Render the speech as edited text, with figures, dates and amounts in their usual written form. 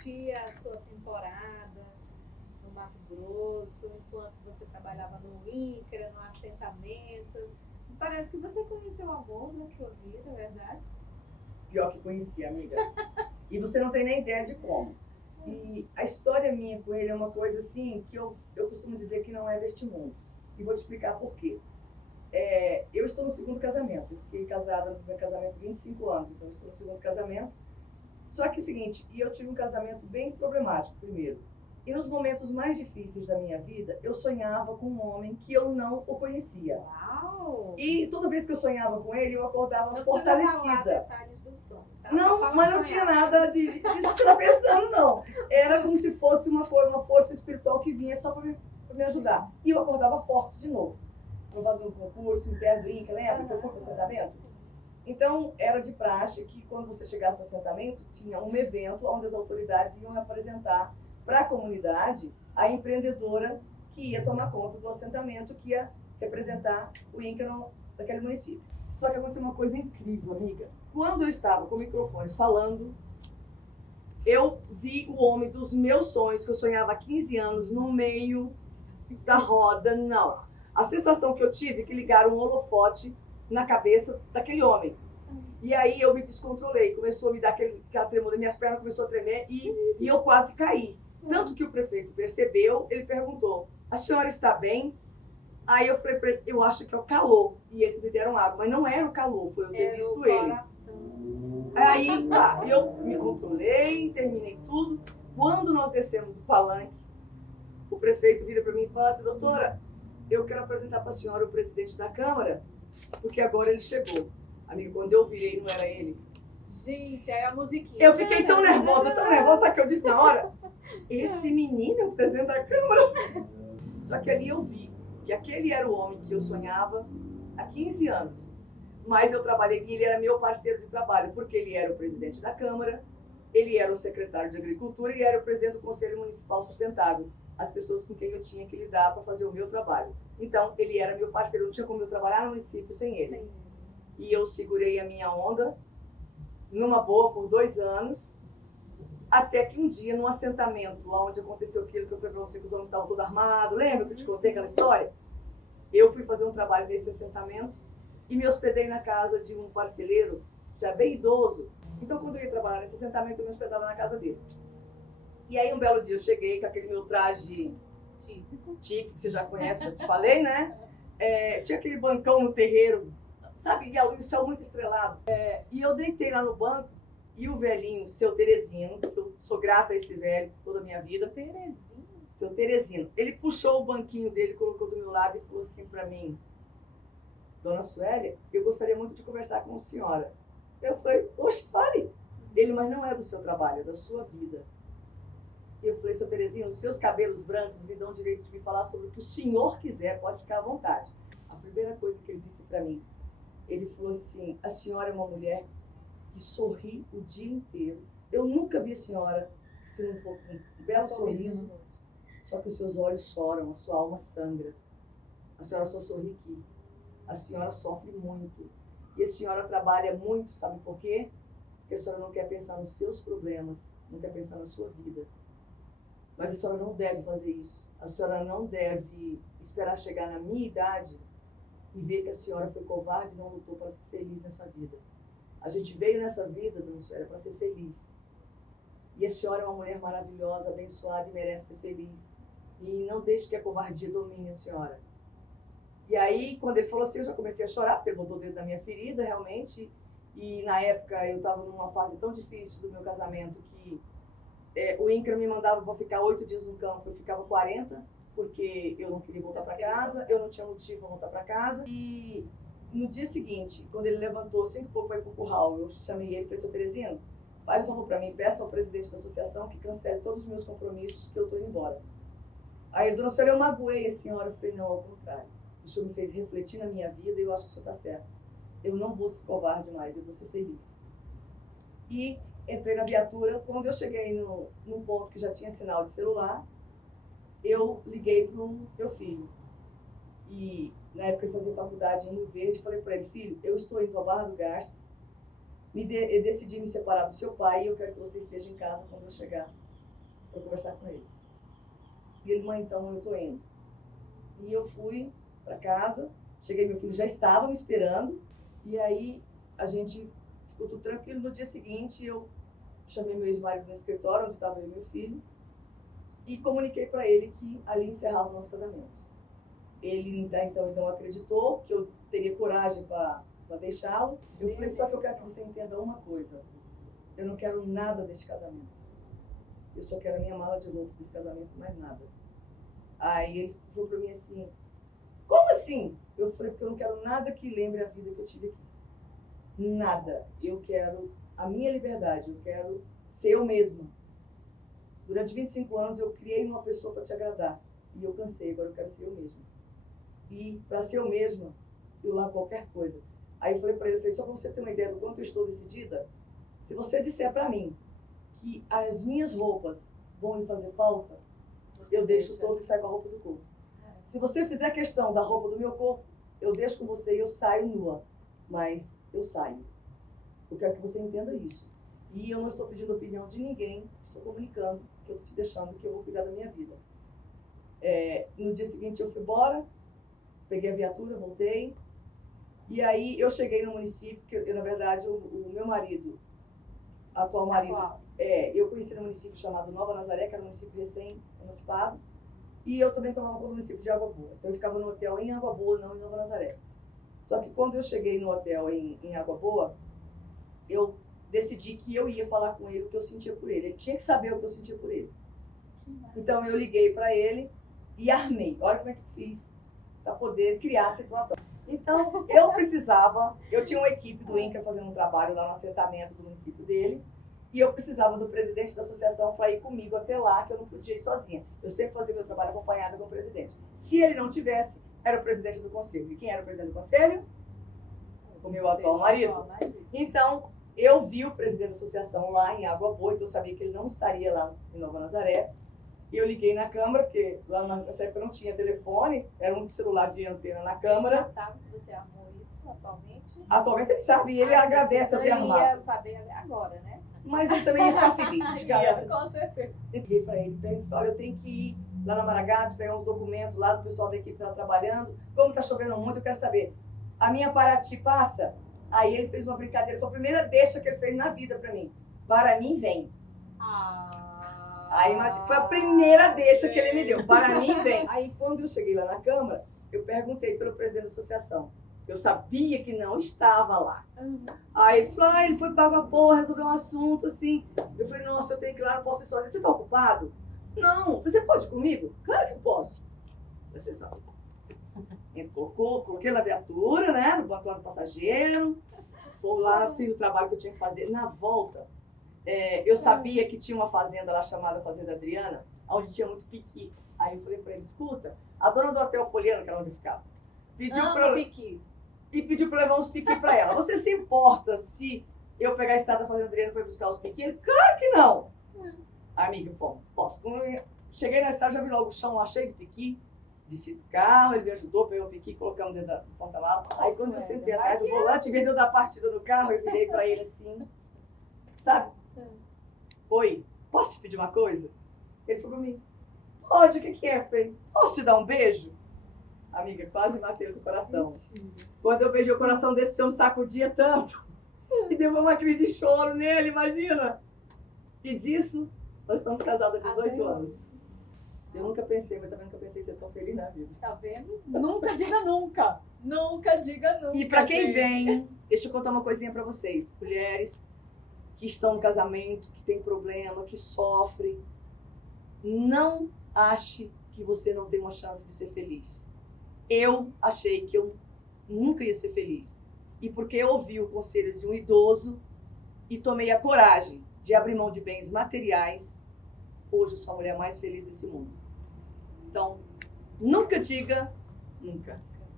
curtia a sua temporada no Mato Grosso, enquanto você trabalhava no INCRA, no assentamento. Parece que você conheceu o amor da sua vida, é verdade? Pior que conheci, amiga. E você não tem nem ideia de como. E a história minha com ele é uma coisa assim que eu costumo dizer que não é deste mundo. E vou te explicar por quê. Eu estou no segundo casamento. Eu fiquei casada no meu casamento 25 anos, então eu estou no segundo casamento. Só que é o seguinte, eu tive um casamento bem problemático primeiro. E nos momentos mais difíceis da minha vida, eu sonhava com um homem que eu não o conhecia. Uau! E toda vez que eu sonhava com ele, eu acordava Não fortalecida. precisa falar detalhes do sonho, tá? Não, mas não tinha nada disso que você está pensando, não. Era como se fosse uma força espiritual que vinha só para me ajudar. E eu acordava forte de novo. Aprovado no concurso, interno do INCRA, lembra que eu fui para o assentamento? Então, era de praxe que quando você chegasse no assentamento, tinha um evento onde as autoridades iam apresentar para a comunidade a empreendedora que ia tomar conta do assentamento, que ia representar o INCRA daquele município. Só que aconteceu uma coisa incrível, amiga. Quando eu estava com o microfone falando, eu vi o homem dos meus sonhos, que eu sonhava há 15 anos, no meio da roda. Não. A sensação que eu tive é que ligaram um holofote na cabeça daquele homem. E aí eu me descontrolei, começou a me dar aquela tremor, minhas pernas começaram a tremer e eu quase caí. Tanto que o prefeito percebeu, ele perguntou, a senhora está bem? Aí eu falei pra ele, eu acho que é o calor. E eles me deram água, mas não era o calor, foi eu ter visto ele. Aí tá, eu me controlei, terminei tudo. Quando nós descemos do palanque, o prefeito vira para mim e fala assim, doutora, eu quero apresentar para a senhora o presidente da Câmara, porque agora ele chegou. Amigo, quando eu virei, não era ele. Gente, aí a musiquinha. Eu fiquei tão nervosa, que eu disse na hora, esse menino é o presidente da Câmara. Só que ali eu vi que aquele era o homem que eu sonhava há 15 anos. Mas eu trabalhei e ele era meu parceiro de trabalho, porque ele era o presidente da Câmara, ele era o secretário de Agricultura e era o presidente do Conselho Municipal Sustentável. As pessoas com quem eu tinha que lidar para fazer o meu trabalho. Então, ele era meu parceiro, não tinha como eu trabalhar no município sem ele. Sim. E eu segurei a minha onda, numa boa, por 2 anos, até que um dia, num assentamento, lá onde aconteceu aquilo que eu falei para você, que os homens estavam todos armados, lembra que eu te contei aquela história? Eu fui fazer um trabalho nesse assentamento e me hospedei na casa de um parceleiro, já bem idoso. Então, quando eu ia trabalhar nesse assentamento, eu me hospedava na casa dele. E aí, um belo dia, eu cheguei com aquele meu traje típico, que você já conhece, já te falei, né? Tinha aquele bancão no terreiro, sabe? E o céu muito estrelado. E eu deitei lá no banco e o velhinho, seu Teresino, que eu sou grata a esse velho toda a minha vida. Seu Teresino. Ele puxou o banquinho dele, colocou do meu lado e falou assim para mim, Dona Suélia, eu gostaria muito de conversar com a senhora. Eu falei, oxe, fale. Ele, mas não é do seu trabalho, é da sua vida. Eu falei, seu Terezinho, os seus cabelos brancos me dão o direito de me falar sobre o que o senhor quiser, pode ficar à vontade. A primeira coisa que ele disse para mim, ele falou assim, a senhora é uma mulher que sorri o dia inteiro. Eu nunca vi a senhora, se não for com um belo sorriso, só que os seus olhos choram, a sua alma sangra. A senhora só sorri aqui. A senhora sofre muito. E a senhora trabalha muito, sabe por quê? Porque a senhora não quer pensar nos seus problemas, não quer pensar na sua vida. Mas a senhora não deve fazer isso. A senhora não deve esperar chegar na minha idade e ver que a senhora foi covarde e não lutou para ser feliz nessa vida. A gente veio nessa vida, dona Suélia, para ser feliz. E a senhora é uma mulher maravilhosa, abençoada e merece ser feliz. E não deixe que a covardia domine a senhora. E aí, quando ele falou assim, eu já comecei a chorar, porque ele botou o dedo na minha ferida, realmente. E na época, eu estava numa fase tão difícil do meu casamento que o INCRA me mandava para ficar 8 dias no campo, eu ficava 40, porque eu não queria voltar para casa, eu não tinha motivo para voltar para casa. E no dia seguinte, quando ele levantou 5 e pouco para ir para o curral, eu chamei ele e falei, seu Teresino, faz um favor para mim, peça ao presidente da associação que cancele todos os meus compromissos, que eu estou indo embora. Aí, dona senhora, eu magoei a senhora. Eu falei, não, ao contrário. O senhor me fez refletir na minha vida e eu acho que o senhor está certo. Eu não vou ser covarde mais, eu vou ser feliz. E entrei na viatura. Quando eu cheguei num ponto que já tinha sinal de celular, eu liguei para o meu filho. E na época ele fazia faculdade em Rio Verde, falei para ele, filho, eu estou indo para Barra do Garças, eu decidi me separar do seu pai e eu quero que você esteja em casa quando eu chegar. para conversar com ele. E ele, mãe, então eu tô indo. E eu fui para casa, cheguei, meu filho já estava me esperando, e aí a gente ficou tudo tranquilo. No dia seguinte, eu chamei meu ex-marido no escritório, onde estava eu e meu filho, e comuniquei para ele que ali encerrava o nosso casamento. Ele, então, ele não acreditou que eu teria coragem para deixá-lo. Eu falei, só que eu quero que você entenda uma coisa. Eu não quero nada deste casamento. Eu só quero a minha mala de roupa desse casamento, mais nada. Aí ele falou para mim assim, como assim? Eu falei, porque eu não quero nada que lembre a vida que eu tive aqui. Nada. Eu quero a minha liberdade, eu quero ser eu mesma. Durante 25 anos eu criei uma pessoa para te agradar. E eu cansei, agora eu quero ser eu mesma. E para ser eu mesma, eu largo qualquer coisa. Aí eu falei para ele, só para você ter uma ideia do quanto eu estou decidida, se você disser para mim que as minhas roupas vão me fazer falta, eu deixo todo e saio com a roupa do corpo. Se você fizer questão da roupa do meu corpo, eu deixo com você e eu saio nua. Mas eu saio. Eu quero que você entenda isso. E eu não estou pedindo opinião de ninguém, estou comunicando que eu estou te deixando, que eu vou cuidar da minha vida. No dia seguinte eu fui embora, peguei a viatura, voltei. E aí eu cheguei no município, que eu, na verdade, o meu marido, atual marido, eu conheci no município chamado Nova Nazaré, que era um município recém-emancipado. E eu também tomava conta do município de Água Boa. Então eu ficava no hotel em Água Boa, não em Nova Nazaré. Só que quando eu cheguei no hotel em Água Boa, eu decidi que eu ia falar com ele o que eu sentia por ele. Ele tinha que saber o que eu sentia por ele. Então eu liguei para ele e armei. Olha como é que eu fiz para poder criar a situação. Então eu tinha uma equipe do INCRA fazendo um trabalho lá no assentamento do município dele, e eu precisava do presidente da associação para ir comigo até lá, que eu não podia ir sozinha. Eu sempre fazia meu trabalho acompanhada com o presidente. Se ele não tivesse, era o presidente do conselho. E quem era o presidente do conselho? O meu atual marido. Então, eu vi o presidente da associação lá em Água Boa, então eu sabia que ele não estaria lá em Nova Nazaré. E eu liguei na Câmara, porque lá nessa época não tinha telefone, era um celular de antena na Câmara. Ele já sabe que você armou isso atualmente? Atualmente ele sabe, e ele agradece eu ter armado. Ele ia saber agora, né? Mas ele também ia ficar feliz, te garanto. Com certeza. Eu liguei para ele, perguntei, olha, eu tenho que ir lá na Maragatos, pegar uns documentos lá do pessoal da equipe que está trabalhando. Como está chovendo muito, eu quero saber. A minha Paraty passa? Aí ele fez uma brincadeira, foi a primeira deixa que ele fez na vida para mim. Para mim, vem. Aí foi a primeira deixa que ele me deu. Para mim, vem. Aí quando eu cheguei lá na Câmara, eu perguntei pelo presidente da associação. Eu sabia que não estava lá. Aí ele falou, ele foi para Água Boa resolver um assunto, assim. Eu falei, nossa, eu tenho que ir lá, não posso ir sozinha. Você está ocupado? Não. Você pode ir comigo? Claro que eu posso. Você sabe. Coloquei na viatura, né, no banco do passageiro. Fui lá, fiz o trabalho que eu tinha que fazer. Na volta, eu sabia que tinha uma fazenda lá chamada Fazenda Adriana, onde tinha muito piqui. Aí eu falei para ele, escuta, a dona do Hotel Poliana, que era onde eu ficava, pediu para levar uns piqui para ela. Você se importa se eu pegar a estrada da Fazenda Adriana para ir buscar os piqui? Ele, claro que não. Amiga, posso. Cheguei na estrada, já vi logo o chão lá cheio de piqui. Desci do carro, ele me ajudou, pegou o piqui, colocamos dentro do porta-malas. Aí quando eu sentei atrás do volante, vendeu da partida do carro, eu virei para ele assim, sabe? Oi, posso te pedir uma coisa? Ele falou pra mim, pode, o que é? Eu falei, posso te dar um beijo? Amiga, quase matei do coração. Mentira. Quando eu beijei o coração desse homem, sacudia tanto. E deu uma crise de choro nele, imagina. E disso, nós estamos casados há 18 anos. Eu nunca pensei, mas também nunca pensei em ser tão feliz na vida. Tá vendo? Nunca diga nunca. Nunca diga nunca. E pra quem vem, deixa eu contar uma coisinha pra vocês. Mulheres que estão no casamento, que tem problema, que sofrem. Não ache que você não tem uma chance de ser feliz. Eu achei que eu nunca ia ser feliz. E porque eu ouvi o conselho de um idoso e tomei a coragem de abrir mão de bens materiais, hoje eu sou a mulher mais feliz desse mundo. Então, nunca diga nunca.